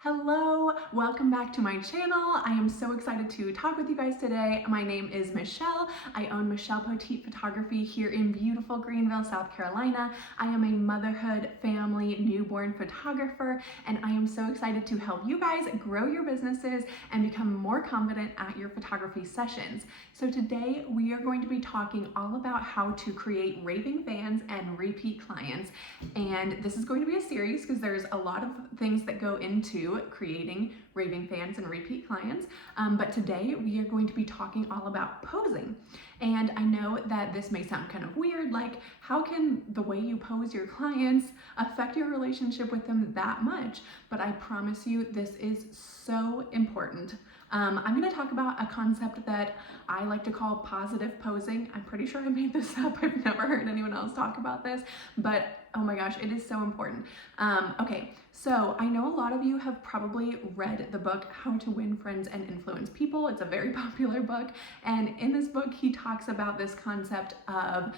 Hello, welcome back to my channel. I am so excited to talk with you guys today. My name is Michelle. I own Michelle Poteet Photography here in beautiful Greenville, South Carolina. I am a motherhood, family, newborn photographer, and I am so excited to help you guys grow your businesses and become more confident at your photography sessions. So today we are going to be talking all about how to create raving fans and repeat clients. And this is going to be a series because there's a lot of things that go into creating raving fans and repeat clients. But today we are going to be talking all about posing. And I know that this may sound kind of weird, like how can the way you pose your clients affect your relationship with them that much? But I promise you this is so important. I'm going to talk about a concept that I like to call positive posing. I'm pretty sure I made this up. I've never heard anyone else talk about this, but oh my gosh, it is so important. Okay, so I know a lot of you have probably read the book, How to Win Friends and Influence People. It's a very popular book. And in this book, he talks about this concept of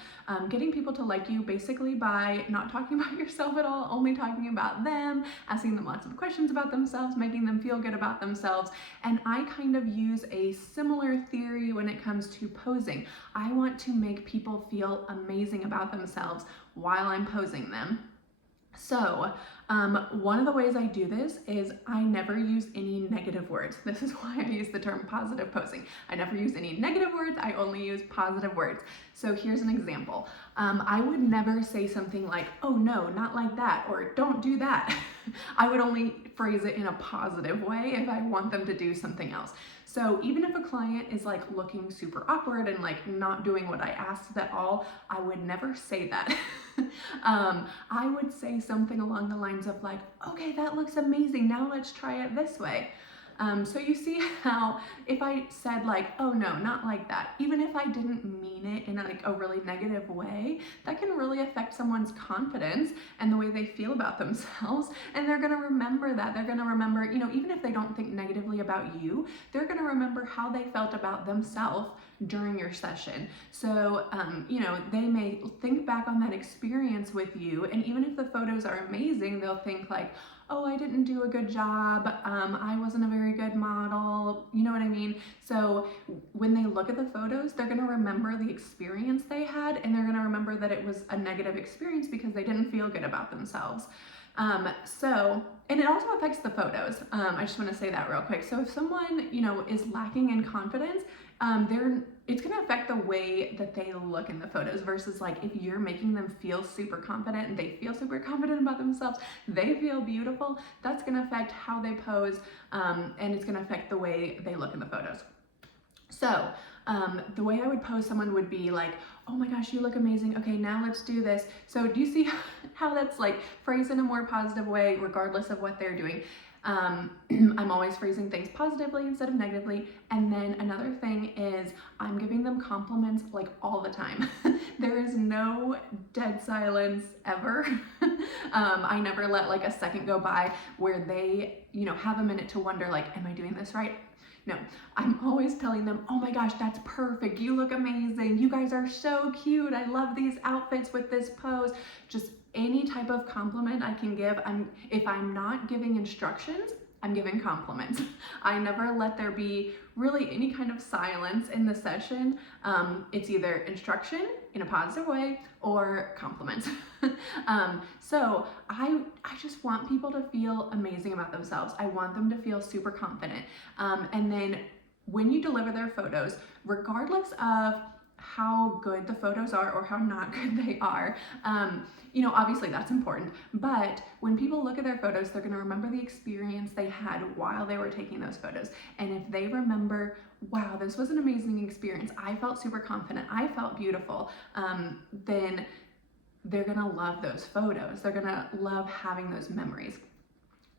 getting people to like you basically by not talking about yourself at all, only talking about them, asking them lots of questions about themselves, making them feel good about themselves. And I kind of use a similar theory when it comes to posing. I want to make people feel amazing about themselves while I'm posing them. So one of the ways I do this is I never use any negative words. This is why I use the term positive posing. I never use any negative words, I only use positive words. So here's an example. I would never say something like, oh no, not like that, or don't do that. I would only phrase it in a positive way if I want them to do something else. So even if a client is like looking super awkward and like not doing what I asked at all, I would never say that. I would say something along the lines of like, okay, that looks amazing. Now let's try it this way. So you see how if I said like, oh no, not like that, even if I didn't mean it in like a really negative way, that can really affect someone's confidence and the way they feel about themselves. And they're gonna remember that. They're gonna remember, even if they don't think negatively about you, they're gonna remember how they felt about themselves during your session. So, they may think back on that experience with you, and even if the photos are amazing, they'll think like, oh, I didn't do a good job, I wasn't a very good model, you know what I mean? So when they look at the photos, they're gonna remember the experience they had, and they're gonna remember that it was a negative experience because they didn't feel good about themselves. And it also affects the photos. I just wanna say that real quick. So if someone, is lacking in confidence, it's gonna affect the way that they look in the photos versus like if you're making them feel super confident and they feel super confident about themselves, they feel beautiful, that's gonna affect how they pose, and it's gonna affect the way they look in the photos. So the way I would pose someone would be like, oh my gosh, you look amazing. Okay, now let's do this. So do you see how that's like phrased in a more positive way regardless of what they're doing? I'm always phrasing things positively instead of negatively. And then another thing is I'm giving them compliments like all the time. There is no dead silence ever. I never let like a second go by where they, have a minute to wonder like, am I doing this right? No, I'm always telling them, oh my gosh, that's perfect. You look amazing. You guys are so cute. I love these outfits with this pose. Just any type of compliment I can give. If I'm not giving instructions, I'm giving compliments. I never let there be really any kind of silence in the session. It's either instruction in a positive way or compliments. So I just want people to feel amazing about themselves. I want them to feel super confident. And then when you deliver their photos, regardless of how good the photos are or how not good they are, obviously that's important, but when people look at their photos, they're going to remember the experience they had while they were taking those photos. And if they remember, wow, this was an amazing experience, I felt super confident, I felt beautiful, then they're going to love those photos. They're going to love having those memories.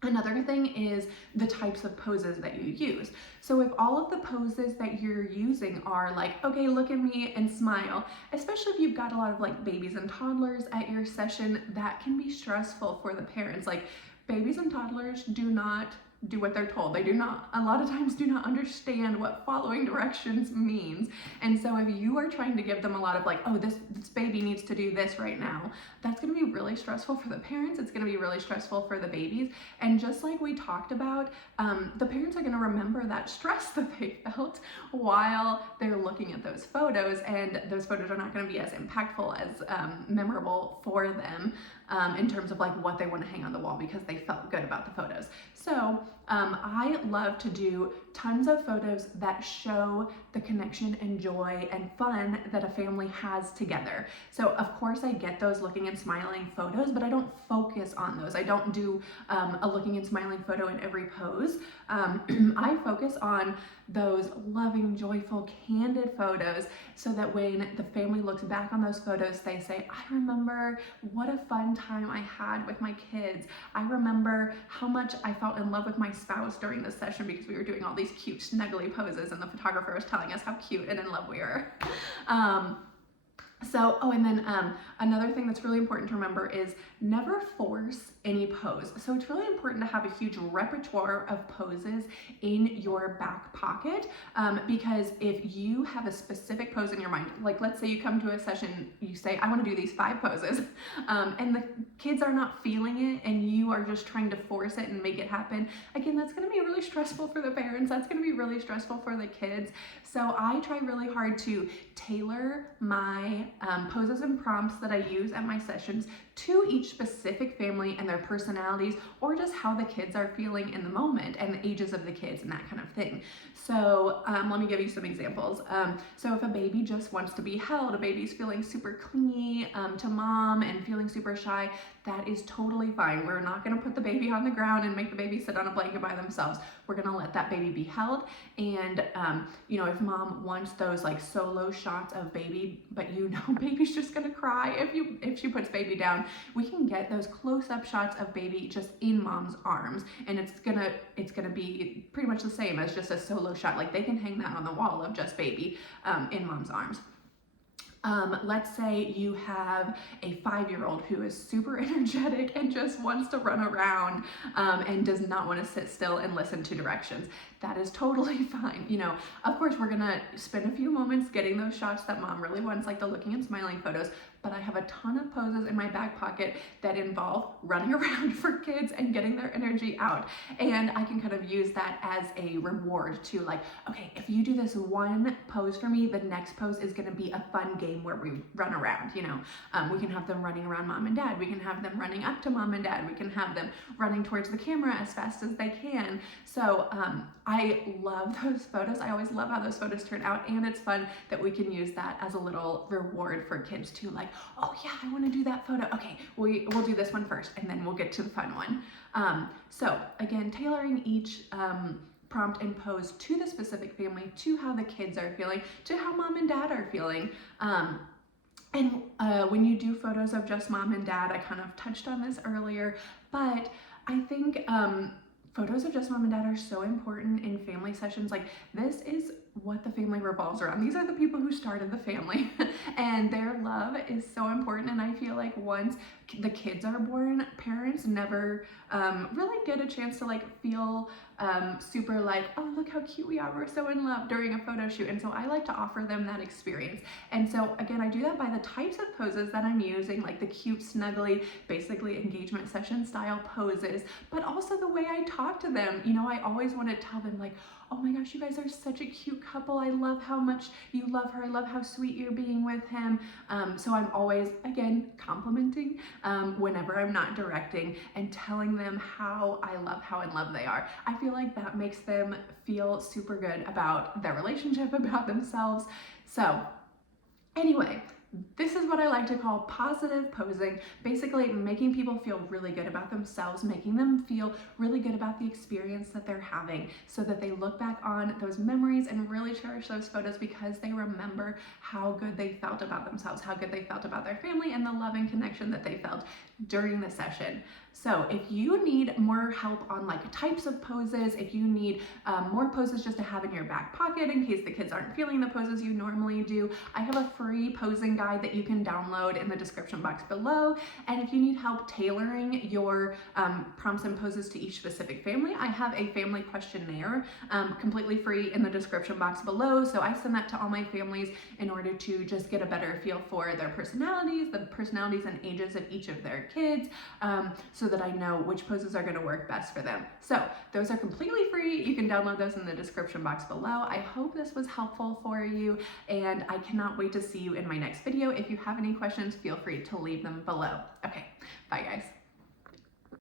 Another thing is the types of poses that you use. So if all of the poses that you're using are like, okay, look at me and smile, especially if you've got a lot of like babies and toddlers at your session, that can be stressful for the parents. Like babies and toddlers do not do what they're told. They do not, a lot of times, do not understand what following directions means. And so if you are trying to give them a lot of like, oh, this baby needs to do this right now, that's going to be really stressful for the parents. It's going to be really stressful for the babies. And just like we talked about, the parents are going to remember that stress that they felt while they're looking at those photos, and those photos are not going to be as impactful, as memorable for them in terms of like what they want to hang on the wall because they felt good about the photos. So I love to do tons of photos that show the connection and joy and fun that a family has together. So of course I get those looking and smiling photos, but I don't focus on those. I don't do a looking and smiling photo in every pose. I focus on those loving, joyful, candid photos so that when the family looks back on those photos, they say, I remember what a fun time I had with my kids. I remember how much I felt in love with my spouse during this session because we were doing all these cute snuggly poses and the photographer was telling us how cute and in love we were. And then another thing that's really important to remember is never force any pose. So it's really important to have a huge repertoire of poses in your back pocket because if you have a specific pose in your mind, like let's say you come to a session, you say, I want to do these 5 poses, and the kids are not feeling it and you are just trying to force it and make it happen, again, that's going to be really stressful for the parents. That's going to be really stressful for the kids. So I try really hard to tailor my poses and prompts that I use at my sessions to each specific family and their personalities, or just how the kids are feeling in the moment and the ages of the kids and that kind of thing. So let me give you some examples. So if a baby just wants to be held, a baby's feeling super clingy to mom and feeling super shy, that is totally fine. We're not going to put the baby on the ground and make the baby sit on a blanket by themselves. We're going to let that baby be held. And if mom wants those like solo shots of baby, but baby's just going to cry if she puts baby down, we can get those close-up shots of baby just in mom's arms, and it's gonna be pretty much the same as just a solo shot. Like they can hang that on the wall of just baby in mom's arms. Let's say you have a 5-year-old who is super energetic and just wants to run around and does not want to sit still and listen to directions. That is totally fine. Of course, we're gonna spend a few moments getting those shots that mom really wants, like the looking and smiling photos, but I have a ton of poses in my back pocket that involve running around for kids and getting their energy out. And I can kind of use that as a reward to like, okay, if you do this one pose for me, the next pose is gonna be a fun game where we run around, we can have them running around mom and dad. We can have them running up to mom and dad. We can have them running towards the camera as fast as they can. So I love those photos. I always love how those photos turn out, and it's fun that we can use that as a little reward for kids to like, oh yeah, I want to do that photo. Okay, we'll do this one first and then we'll get to the fun one. So again, tailoring each prompt and pose to the specific family, to how the kids are feeling, to how mom and dad are feeling. And when you do photos of just mom and dad, I kind of touched on this earlier, but I think photos of just mom and dad are so important in family sessions. Like this is what the family revolves around. These are the people who started the family and their love is so important. And I feel like once the kids are born, parents never really get a chance to like feel super like, oh, look how cute we are, we're so in love during a photo shoot. And so I like to offer them that experience. And so again, I do that by the types of poses that I'm using, like the cute, snuggly, basically engagement session style poses, but also the way I talk to them. I always want to tell them like, oh my gosh, you guys are such a cute couple. I love how much you love her. I love how sweet you're being with him. So I'm always, again, complimenting whenever I'm not directing and telling them how I love how in love they are. I feel like that makes them feel super good about their relationship, about themselves. So anyway, this is what I like to call positive posing, basically making people feel really good about themselves, making them feel really good about the experience that they're having so that they look back on those memories and really cherish those photos because they remember how good they felt about themselves, how good they felt about their family, and the loving connection that they felt during the session. So if you need more help on like types of poses, if you need more poses just to have in your back pocket in case the kids aren't feeling the poses you normally do, I have a free posing guide that you can download in the description box below. And if you need help tailoring your prompts and poses to each specific family, I have a family questionnaire completely free in the description box below. So I send that to all my families in order to just get a better feel for their personalities, the personalities and ages of each of their kids, so that I know which poses are going to work best for them. So those are completely free. You can download those in the description box below. I hope this was helpful for you, and I cannot wait to see you in my next video. If you have any questions, feel free to leave them below. Okay, bye guys.